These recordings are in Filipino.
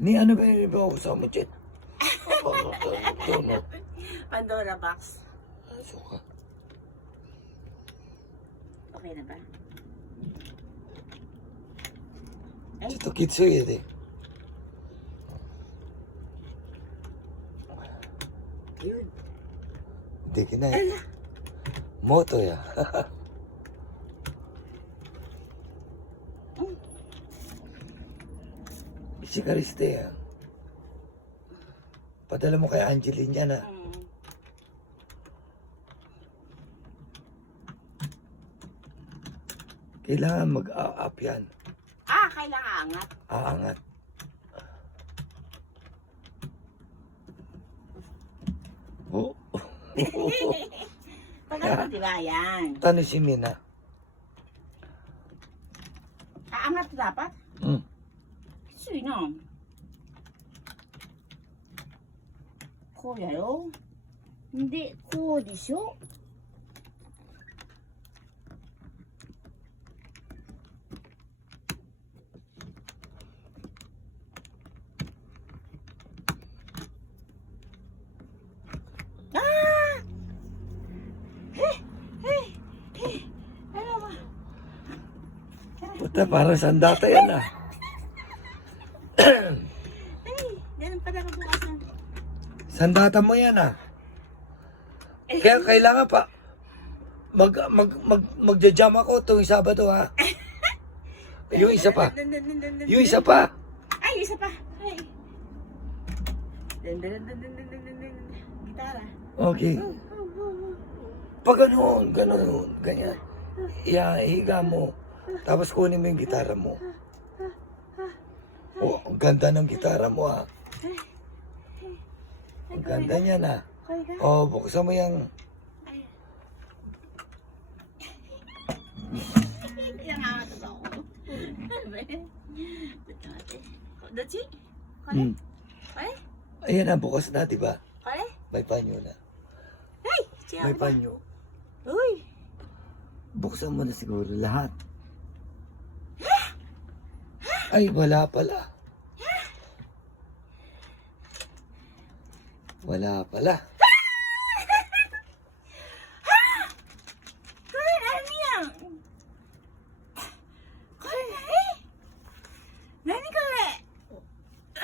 Ni ano ba yung iba sa mo, Jet? Dono. Pandora box. Suka. Okay na ba?ちょっときついで。Yun. できない。モートや。しかりしてや。Padala mo kay Angeline yan ah. Kailangan mag-up yan. Kailangan angat. Aangat. Oh. Pagkat diba yan? Tano si Mina? Aangat dapat? Sino? Ko yayo? Hindi, ko disyo. Puta, parang sandata yan ah. Ganun pala kabukasan. Sandata mo yan ah. Kaya kailangan pa magja-jam ako tuwing Sabado ha. Yung isa pa. Yung isa pa. Ay, isa pa. Ay. Gitara. Okay. Pag ganun, ganyan. Higa mo. Tapos kunin mo yung gitara mo. Oh, ang ganda ng gitara mo ah. Ang ganda niya na. Oh, buksan mo yung... Yang angat ako. Dachi? Kale? Kale? Ayan na, bukas na, di ba? Kale? May panyo na. Hey! Siya May ako ba? panyo. Uy! Buksan mo na siguro lahat. Ay, wala pala. Wala pala. Kale, ano yan? Kale, nani? Nani kale?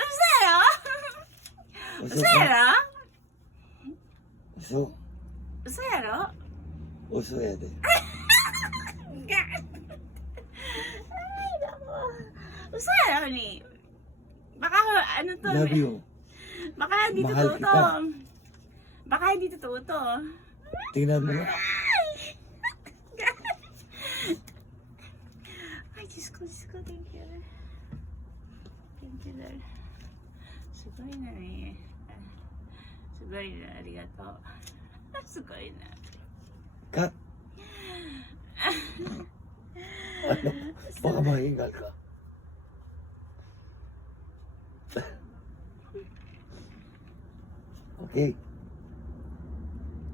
Usero? Usero? Uso. Usero? Uso ya de. Ay, nako. Usero ni. Baka ano to? Love you. Baka hindi Mahal totoo to. kita. Baka hindi totoo to. Tingnan mo. Ay, Diyos ko. Thank you. Thank you, Lord. Sugay na eh. Sugay na. Arigato. Sugay na. Kat. Ano? Baka mahingal ka. Okay.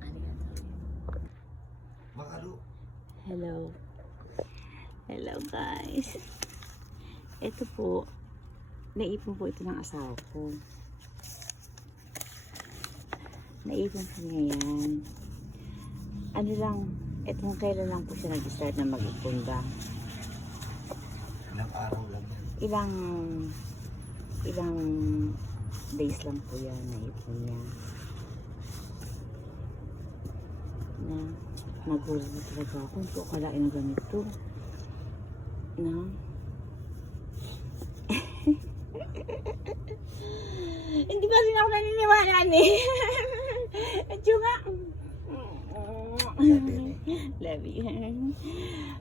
Arigato. Makaru. Hello. Hello, guys. Ito po. Naipon po ito ng asawa ko. Naipon po niya yan. Ano lang, etong kailan lang po siya nag-start na mag-ipon ba? Ilang araw lang yan. Ilang days lang po yan naipon niya. Na, nagulat na talaga ako. Hindi ko akalain na ganito. Na, hindi pa rin ako naniniwala ni. At yung nga, love you.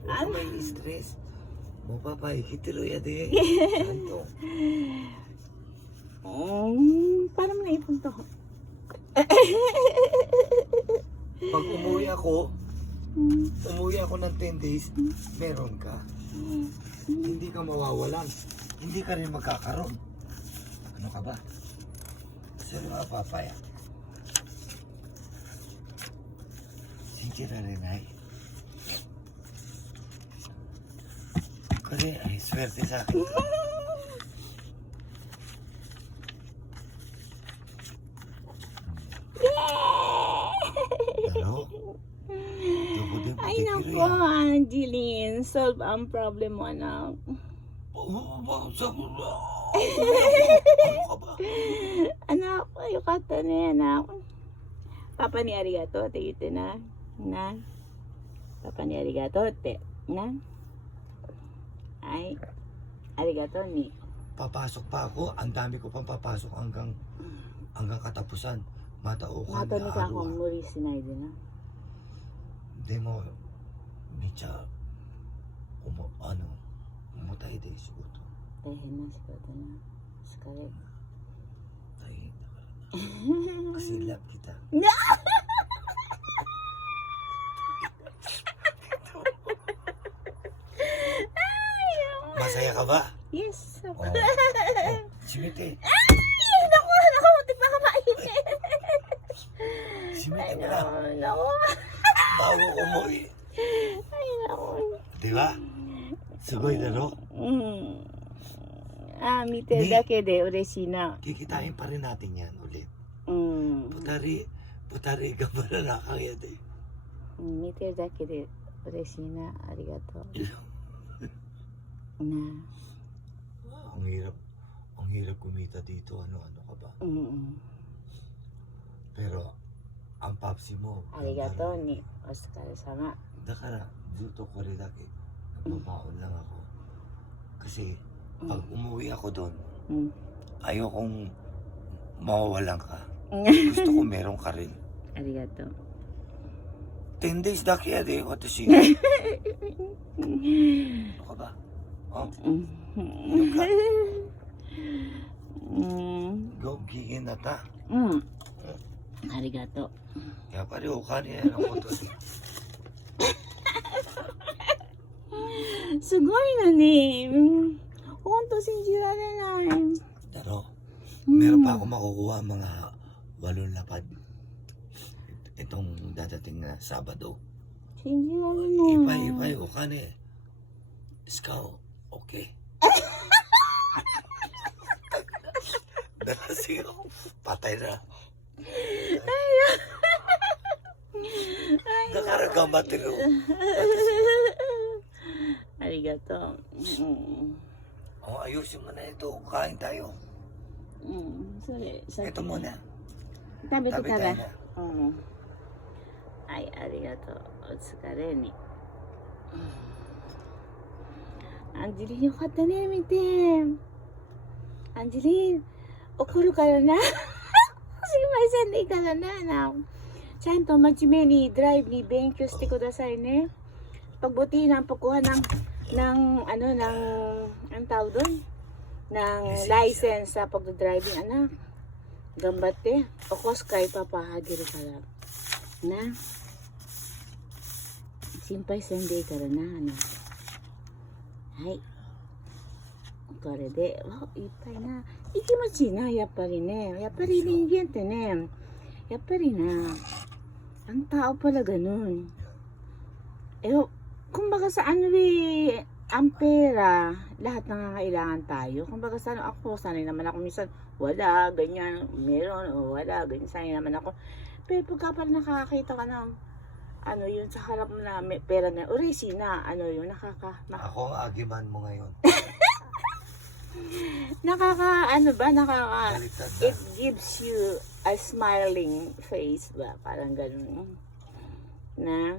Ano may stress? Mapapahikitiro ya de. Anto. Paano mo naipon to? Pag umuwi ako ng 10 days, meron ka. Hindi ka mawawalan. Hindi ka rin magkakaroon. Ano ka ba? Sino nga papaya? Sige na rin ay. Kaya ay swerte sa akin. Angeline, solve ang problem mo, anak. Ano ka ba? Anak, yukata na, anak. Papa ni arigato, te yute na. Na. Papa ni arigato, te. Na. Ay, arigato ni. Papasok pa ako, ang dami ko pang papasok hanggang katapusan. Mataukan Mato ni na ka araw. akong muri sinay din na. De mo, Micha, umutay de sugoto. Tehin na, siguro na. Skare. Tayo na ka na. Kasi love kita. Masaya ka ba? Yes. Oh. Simite. Ay, naku, muntik pa ka mainit. Simite mo lang. Naku. Bago umuwi. Ay, naku. Di ba? Sugoy na, no? Mite dake de ureshi na. Kikitain pa rin natin yan ulit. Mm. Putari ka ba na nakakaya de? Mite dake de ureshi na. Arigato. Na. Ang hirap kumita dito. Ano ka ba? Pero, ang papsi mo. Arigato ni. Otsukare sama. Dakara, zuto ko rin dake. Nagpapaon lang ako. Kasi, pag umuwi ako doon, ayokong mawawalan ka. Gusto ko meron ka rin. Arigato. 10 daysだけやで、私。ano ka ba? Oh, go gigin na ta. Arigato. やっぱりお金のことで。すごいのね。ほんと信じられない。 Pero, meron pa ako makukuha mga 8 lapad. Itong dadating na Sabado. 信じられない。いっぱいお金使おう。OK? Sige, patay na. Nakaragamatin ako. Arigato. Oh, ayusin mo na ito. Kain tayo. Ito muna. Tabi Tabi kita tayo ba? na. Ay, arigato. Otsukare ni. Angeline, よかったね、見て。アンジェリーン、怒るからな。すいませんね、いいからな。ちゃんと真面目にドライブに勉強してくださいね。Pagbuti ng pagkuha ang tawag doon? Ng license sa pagdodriving, anak. Gambate. O koskay papahagiri ka lang. Na? Simpay sende ka na, anak. Hai. これで、いっぱいな。いい気持ちいいな、やっぱりね。やっぱり人間ってね、やっぱりな、ang tao pala ganun. Kumbaga sa ang pera, lahat nangangailangan tayo. Kumbaga sa ako, sanay naman ako minsan, wala, ganyan, meron, o wala, ganyan, sanay naman ako. Pero pagka pala nakakita ka ng, yun, sa harap mo na may pera na, uresi na, yun, Ako ang agiman mo ngayon. Baliktad na. It gives you a smiling face ba? Parang ganun. Na,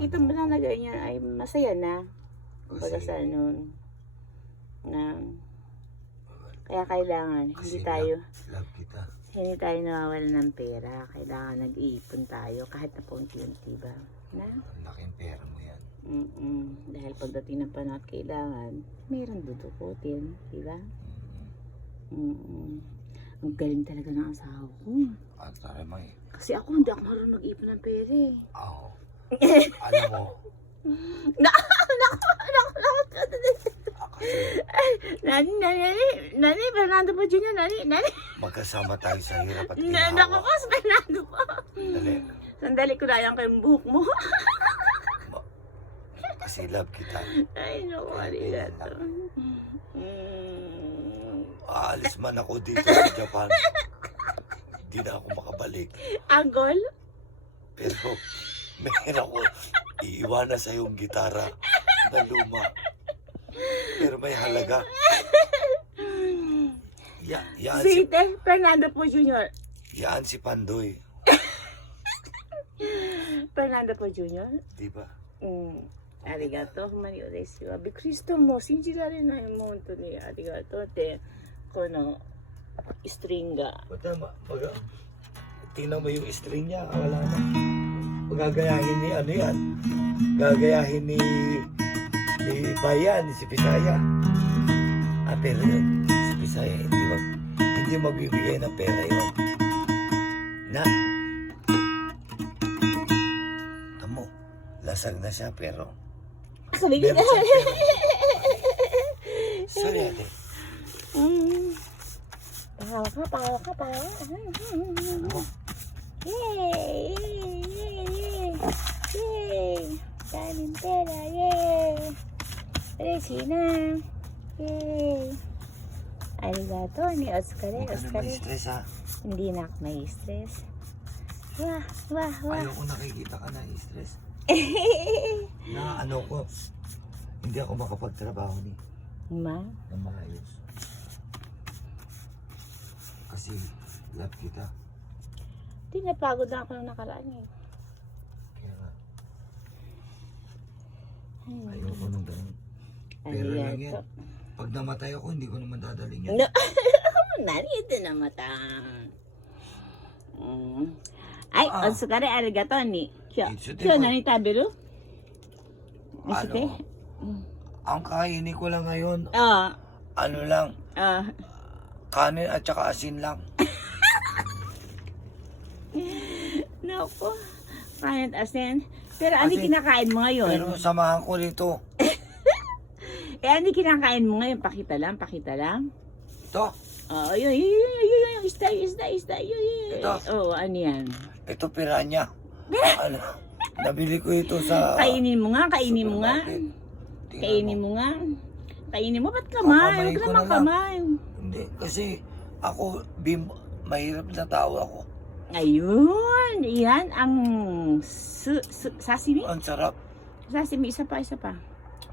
kita mo lang na ganyan ay masaya na. Kumbaga Kasi- sa na, kaya kailangan, Kasi love kita. hindi tayo nawawalan ng pera. Kailangan nag-iipon tayo kahit na paunti-unti ba? Na? Ang laking pera mo yan. Dahil pagdating ng panahon kailangan, meron dudukutin, di ba? Ang galing talaga ng asawa ko. At tara mo eh. Kasi ako, hindi ako marunong mag-ipon ng pera eh. Oo. Alam mo, Nani, Fernando po Jr., nani. magkasama tayo sa hirap at Naku ginawa. po, si Fernando po. Dali. Sandali ko lang kayong buhok mo. Kasi love kita. Ay, naku, arigato. Aalis man ako dito sa Japan. Hindi na ako makabalik. Agol? Pero meron ako iiwanan sa yung gitara na luma. Pero may halaga. Yan si, Fernando po Jr. yan si Pandoy. Fernando po Jr. Di ba? Arigato, mani uresi wa. Bikristo mo, sinjirare nai mo, honto ni arigato te, kono, string ga. Bata, tingnan mo yung string niya, wala na. Gagayahin ni ano yan. Gagayahin ni Bayan, si Pisaya. Pero yun, si Pisaya, hindi magbibigay ng pera yun. Na, tamo, lasag na siya, pero Sabi kita. meron siyang pera. Sorry, ate. Pahawa ka. Ano? Yay! Daming pera, yay! Resi na. Yay! Arigato ni Oskare, Huwag ka na Oskare. ma-stress, ha? Hindi na ako na-stress. Wah. Ayoko nakikita ka na stress. Na ano ko, hindi ako makapagtrabaho ni Ma? na maayos. Kasi love kita. Hindi, napagod na ako nung nakaraan eh. Kaya nga, ayoko nung ganun. Pero lang yan. Arigato. Pag namatay ako, hindi ko naman dadaling yan. No. Narito na matang. Ay, Oskare, arigato ni. Itsute Kyo, ko. nani tabiru? Itsute? Ang kainin ko lang ngayon, Ah, ano lang, ah. kanin at saka asin lang. Naku. Kain at asin. Pero ano Asin. kinakain mo ngayon? Pero samahan ko nito. Ano kinakain mo ngayon? Pakita lang. Ito, Oh, yun. Isda. Yun. Ito. Oh, ano yan? ito piranya. Ano, nabili ko ito sa Kainin mo nga. supermarket. Tingnan Kainin mo nga. Kainin mo, ba't kamay? Kakamay Huwag ko naman na lang. kamay. Hindi, kasi ako, mahirap na tao ako. Ayun, yan ang sashimi. Ang sarap. Sashimi, isa pa.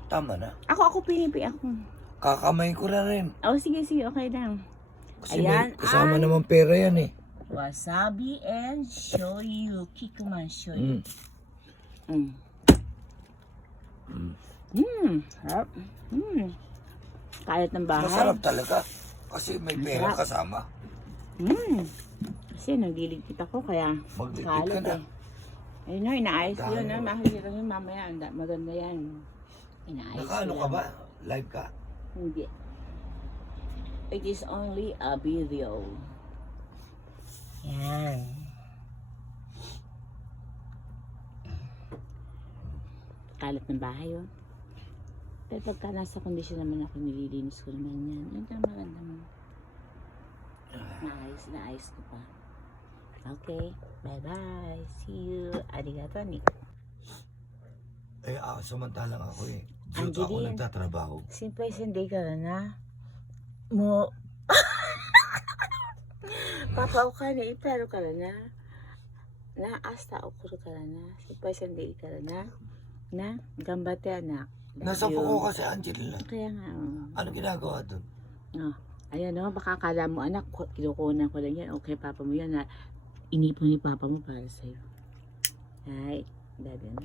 Tama na. Ako, pinipi ako. Kakamay ko na rin. Oh, sige, okay lang. Kasi Ayan, may kasama naman pera yan eh. Wasabi and shoyu. Kikuman shoyu. Harap. Kalat ng bahay. Masarap talaga. Kasi may pera Masarap. kasama. Kasi nagliligpit ako, kaya Magligpit ka kalat na. eh. Ayun na, inaayos ko Dahil- yun. Makikita ko yun mamaya. Maganda yan. Inaayos Nakaano ko ka lang. ba? Live ka? Hindi. It is only a video. Yan. Kalat ng bahay, oh. Pero pagka nasa kondisyon naman ako, nililinis ko naman yan. Yan ang maganda mo. Naayos ko pa. Okay. Bye-bye. See you. Arigato, ni. Samantalang ako eh. Dito ako Angeline. nagtatrabaho. Simple sindi ka na. Mo. Papa ka na ipero ka na. Na asta okuro ka na. Simple sindi ka na. Na gambate anak. Nasa po ko kasi Angelina. Kaya nga. Ano ginagawa doon? Ayan o, baka akala mo anak, kinukunan ko lang yan. Okay, papa mo yan na inipon ni papa mo para sa'yo. Ay, dada na.